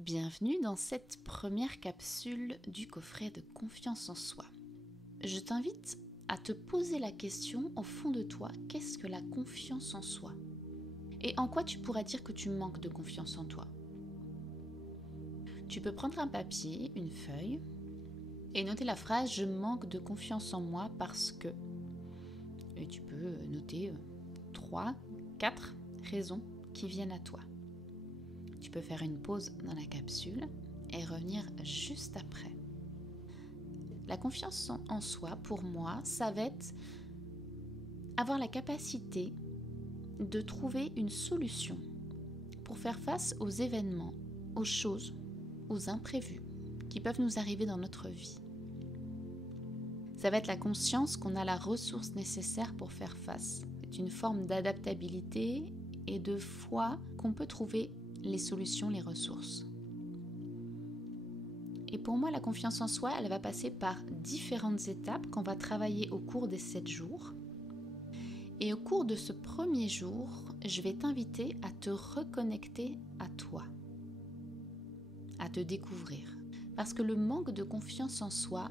Bienvenue dans cette première capsule du coffret de confiance en soi. Je t'invite à te poser la question au fond de toi, qu'est-ce que la confiance en soi ? Et en quoi tu pourrais dire que tu manques de confiance en toi ? Tu peux prendre un papier, une feuille, et noter la phrase « Je manque de confiance en moi parce que… » Et tu peux noter 3, 4 raisons qui viennent à toi. Tu peux faire une pause dans la capsule et revenir juste après. La confiance en soi, pour moi, ça va être avoir la capacité de trouver une solution pour faire face aux événements, aux choses, aux imprévus qui peuvent nous arriver dans notre vie. Ça va être la conscience qu'on a la ressource nécessaire pour faire face. C'est une forme d'adaptabilité et de foi qu'on peut trouver les solutions, les ressources. Et pour moi, la confiance en soi, elle va passer par différentes étapes qu'on va travailler au cours des 7 jours. Et au cours de ce premier jour, je vais t'inviter à te reconnecter à toi, à te découvrir. Parce que le manque de confiance en soi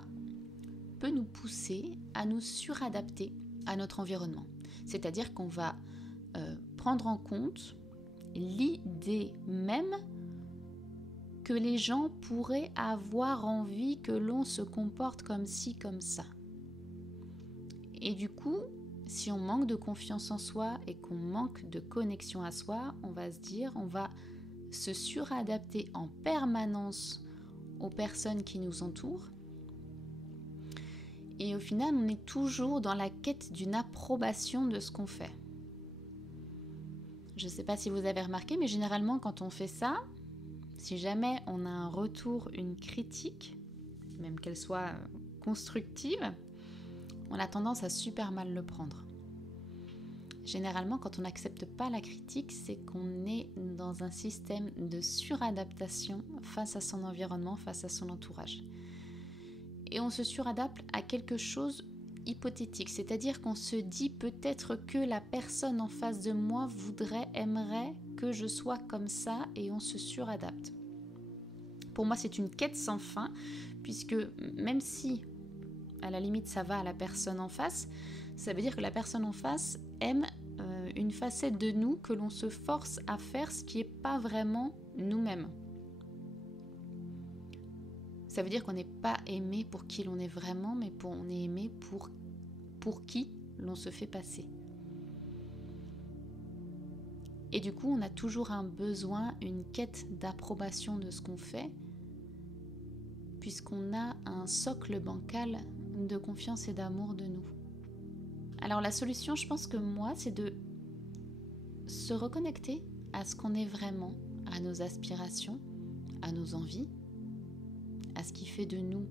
peut nous pousser à nous suradapter à notre environnement. C'est-à-dire qu'on va prendre en compte l'idée même que les gens pourraient avoir envie que l'on se comporte comme ci, comme ça. Et du coup, si on manque de confiance en soi et qu'on manque de connexion à soi, on va se suradapter en permanence aux personnes qui nous entourent. Et au final, on est toujours dans la quête d'une approbation de ce qu'on fait. Je ne sais pas si vous avez remarqué, mais généralement, quand on fait ça, si jamais on a un retour, une critique, même qu'elle soit constructive, on a tendance à super mal le prendre. Généralement, quand on n'accepte pas la critique, c'est qu'on est dans un système de suradaptation face à son environnement, face à son entourage. Et on se suradapte à quelque chose hypothétique, c'est-à-dire qu'on se dit peut-être que la personne en face de moi aimerait que je sois comme ça, et on se suradapte. Pour moi, c'est une quête sans fin, puisque même si à la limite ça va à la personne en face, ça veut dire que la personne en face aime une facette de nous que l'on se force à faire, ce qui n'est pas vraiment nous-mêmes. Ça veut dire qu'on n'est pas aimé pour qui l'on est vraiment, mais on est aimé pour qui l'on se fait passer. Et du coup, on a toujours un besoin, une quête d'approbation de ce qu'on fait, puisqu'on a un socle bancal de confiance et d'amour de nous. Alors la solution, je pense que moi, c'est de se reconnecter à ce qu'on est vraiment, à nos aspirations, à nos envies, à ce qui fait de nous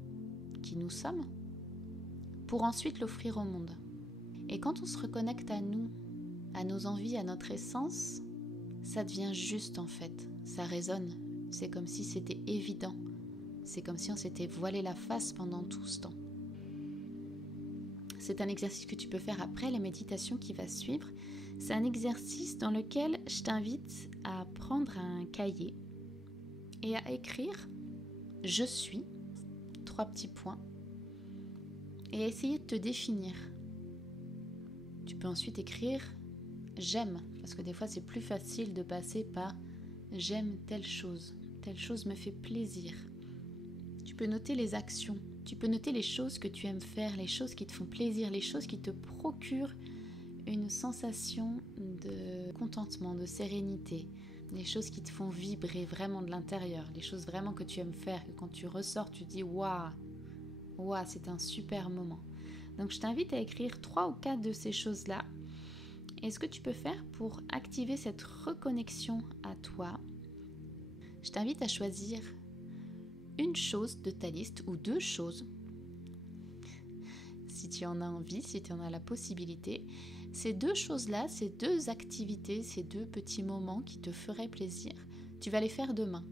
qui nous sommes, pour ensuite l'offrir au monde. Et quand on se reconnecte à nous, à nos envies, à notre essence, ça devient juste en fait, ça résonne, c'est comme si c'était évident, c'est comme si on s'était voilé la face pendant tout ce temps. C'est un exercice que tu peux faire après la méditation qui va suivre. C'est un exercice dans lequel je t'invite à prendre un cahier et à écrire « Je suis », 3 petits points, et à essayer de te définir. Tu peux ensuite écrire « J'aime », parce que des fois c'est plus facile de passer par « J'aime telle chose me fait plaisir ». Tu peux noter les actions, tu peux noter les choses que tu aimes faire, les choses qui te font plaisir, les choses qui te procurent une sensation de contentement, de sérénité, les choses qui te font vibrer vraiment de l'intérieur, les choses vraiment que tu aimes faire, que quand tu ressors, tu te dis « Waouh, c'est un super moment ». Donc je t'invite à écrire 3 ou 4 de ces choses-là. Et ce que tu peux faire pour activer cette reconnexion à toi, je t'invite à choisir une chose de ta liste ou 2 choses, si tu en as envie, si tu en as la possibilité. Ces 2 choses-là, ces 2 activités, ces 2 petits moments qui te feraient plaisir, tu vas les faire demain.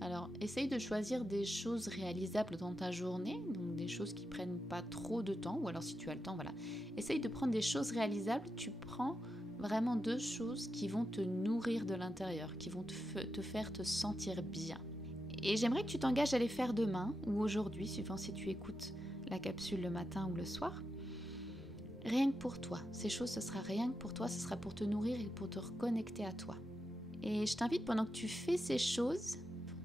Alors, essaye de choisir des choses réalisables dans ta journée, donc des choses qui prennent pas trop de temps, ou alors si tu as le temps, voilà. Essaye de prendre des choses réalisables, tu prends Vraiment 2 choses qui vont te nourrir de l'intérieur, qui vont te faire te sentir bien. Et j'aimerais que tu t'engages à les faire demain ou aujourd'hui, suivant si tu écoutes la capsule le matin ou le soir. Rien que pour toi. Ces choses, ce sera rien que pour toi, ce sera pour te nourrir et pour te reconnecter à toi. Et je t'invite pendant que tu fais ces choses,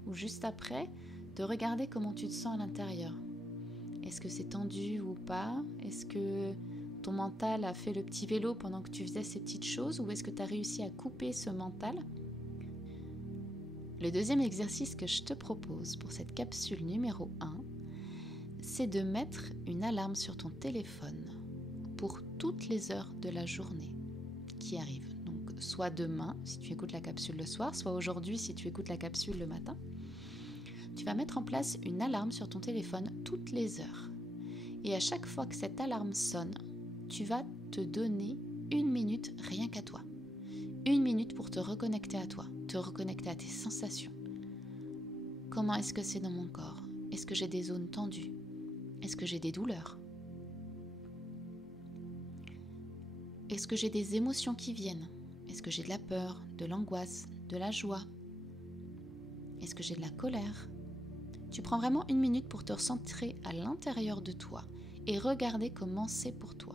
ou juste après, de regarder comment tu te sens à l'intérieur. Est-ce que c'est tendu ou pas? Est-ce que ton mental a fait le petit vélo pendant que tu faisais ces petites choses ou est-ce que tu as réussi à couper ce mental? Le deuxième exercice que je te propose pour cette capsule numéro 1, c'est de mettre une alarme sur ton téléphone pour toutes les heures de la journée qui arrivent. Donc soit demain si tu écoutes la capsule le soir, soit aujourd'hui si tu écoutes la capsule le matin. Tu vas mettre en place une alarme sur ton téléphone toutes les heures. Et à chaque fois que cette alarme sonne, tu vas te donner 1 minute rien qu'à toi. 1 minute pour te reconnecter à toi, te reconnecter à tes sensations. Comment est-ce que c'est dans mon corps? Est-ce que j'ai des zones tendues? Est-ce que j'ai des douleurs? Est-ce que j'ai des émotions qui viennent? Est-ce que j'ai de la peur, de l'angoisse, de la joie? Est-ce que j'ai de la colère? Tu prends vraiment 1 minute pour te recentrer à l'intérieur de toi et regarder comment c'est pour toi.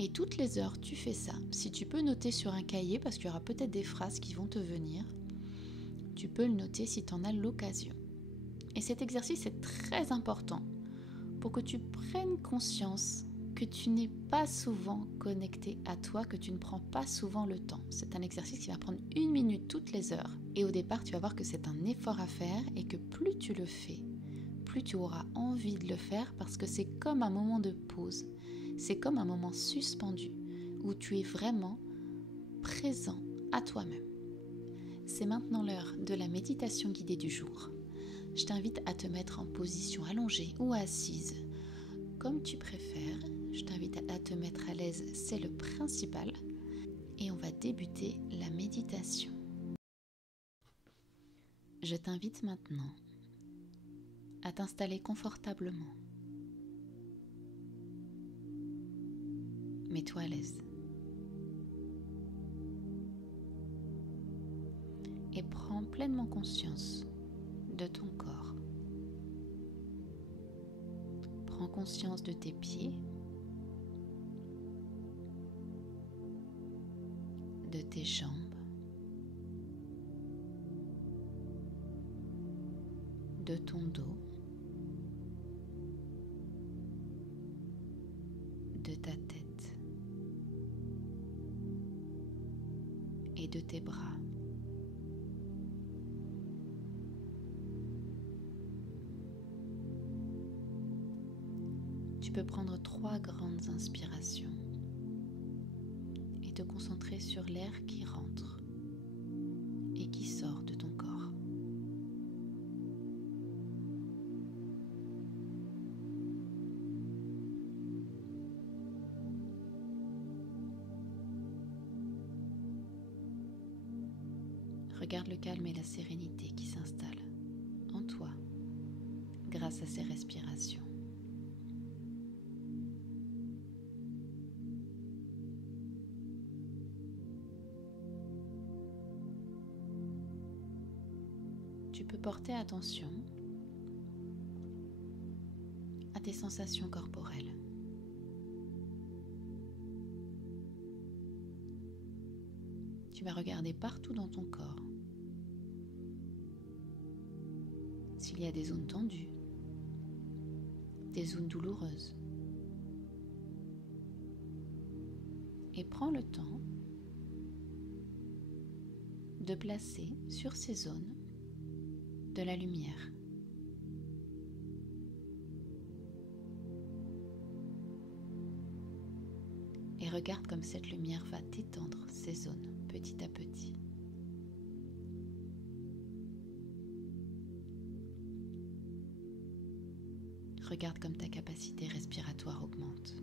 Et toutes les heures, tu fais ça. Si tu peux noter sur un cahier, parce qu'il y aura peut-être des phrases qui vont te venir, tu peux le noter si tu en as l'occasion. Et cet exercice est très important pour que tu prennes conscience que tu n'es pas souvent connecté à toi, que tu ne prends pas souvent le temps. C'est un exercice qui va prendre 1 minute toutes les heures. Et au départ, tu vas voir que c'est un effort à faire et que plus tu le fais, plus tu auras envie de le faire parce que c'est comme un moment de pause. C'est comme un moment suspendu où tu es vraiment présent à toi-même. C'est maintenant l'heure de la méditation guidée du jour. Je t'invite à te mettre en position allongée ou assise, comme tu préfères. Je t'invite à te mettre à l'aise, c'est le principal. Et on va débuter la méditation. Je t'invite maintenant à t'installer confortablement. Mets-toi à l'aise. Et prends pleinement conscience de ton corps. Prends conscience de tes pieds, de tes jambes, de ton dos, de ta tête et de tes bras. Tu peux prendre 3 grandes inspirations et te concentrer sur l'air qui rentre et qui sort de ton corps. Regarde le calme et la sérénité qui s'installent en toi grâce à ces respirations. Tu peux porter attention à tes sensations corporelles. Tu vas regarder partout dans ton corps s'il y a des zones tendues, des zones douloureuses. Et prends le temps de placer sur ces zones de la lumière. Et regarde comme cette lumière va détendre ces zones petit à petit. Regarde comme ta capacité respiratoire augmente.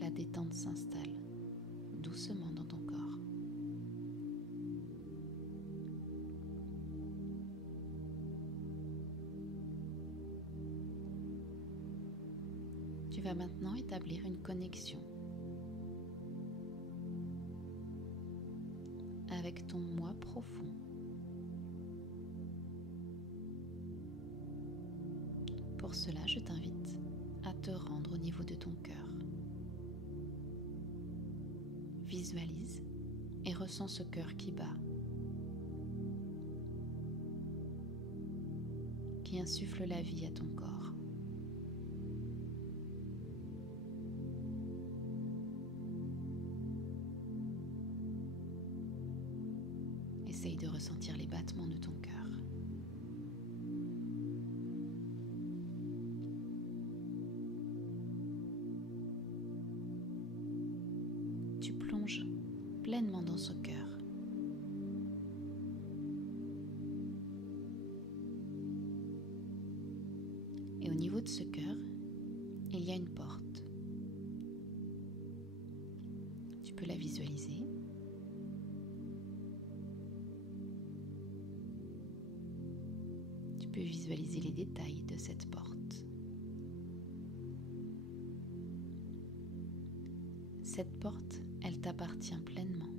La détente s'installe doucement dans ton corps. vas maintenant établir une connexion avec ton moi profond. Pour cela, je t'invite à te rendre au niveau de ton cœur. Visualise et ressens ce cœur qui bat, qui insuffle la vie à ton corps. Essaye de ressentir les battements de ton cœur. Tu plonges pleinement dans ce cœur. Et au niveau de ce cœur, il y a une porte. Tu peux la visualiser. Tu peux visualiser les détails de cette porte. Cette porte, elle t'appartient pleinement.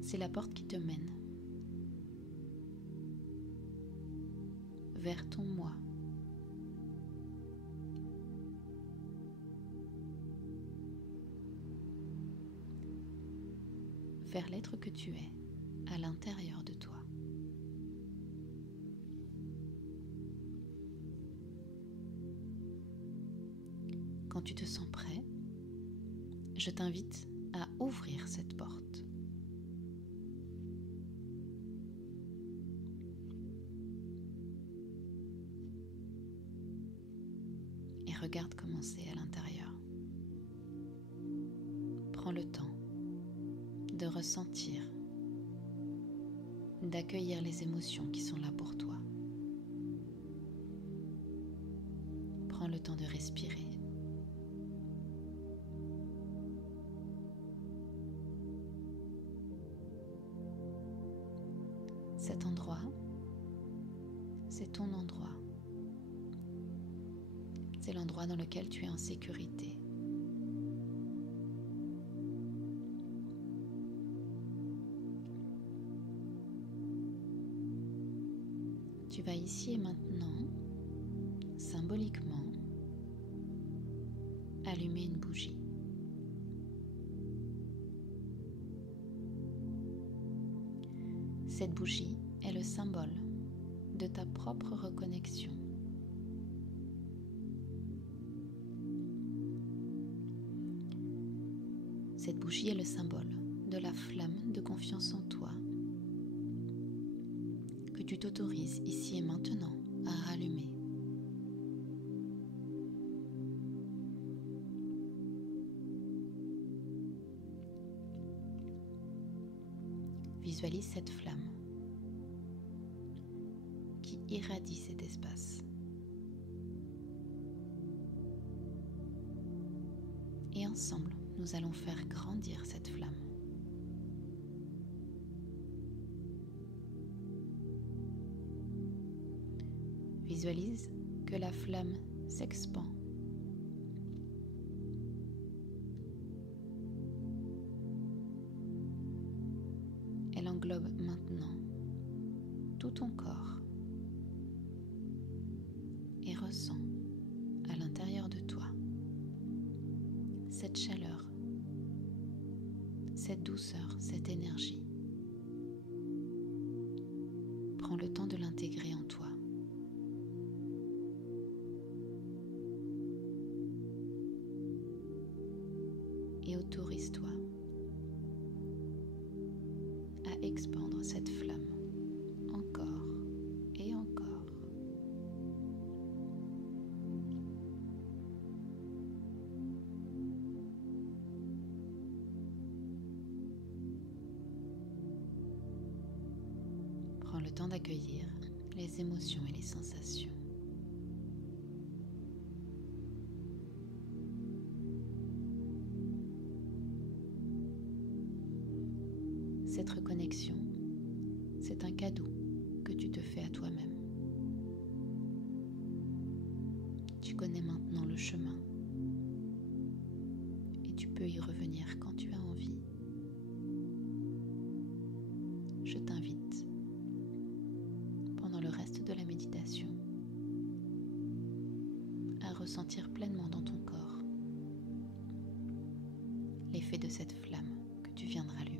C'est la porte qui te mène vers ton moi. Vers l'être que tu es à l'intérieur de toi. Quand tu te sens prêt, je t'invite à ouvrir cette porte. Et regarde comment c'est à l'intérieur. Prends le temps de ressentir, d'accueillir les émotions qui sont là pour toi. Prends le temps de respirer. Cet endroit, c'est ton endroit. C'est l'endroit dans lequel tu es en sécurité. Tu vas ici et maintenant, symboliquement, allumer une bougie. Cette bougie est le symbole de ta propre reconnexion. Cette bougie est le symbole de la flamme de confiance en toi que tu t'autorises ici et maintenant à rallumer. Visualise cette flamme qui irradie cet espace. Et ensemble, nous allons faire grandir cette flamme. Visualise que la flamme s'expand. Elle englobe maintenant tout ton corps et ressent à l'intérieur de toi cette chaleur, cette douceur, cette énergie. Prends le temps de l'intégrer en toi. Et autorise-toi à expandre cette flamme encore et encore. Prends le temps d'accueillir les émotions et les sensations. Cette reconnexion, c'est un cadeau que tu te fais à toi-même. Tu connais maintenant le chemin et tu peux y revenir quand tu as envie. Je t'invite, pendant le reste de la méditation, à ressentir pleinement dans ton corps l'effet de cette flamme que tu viens de rallumer.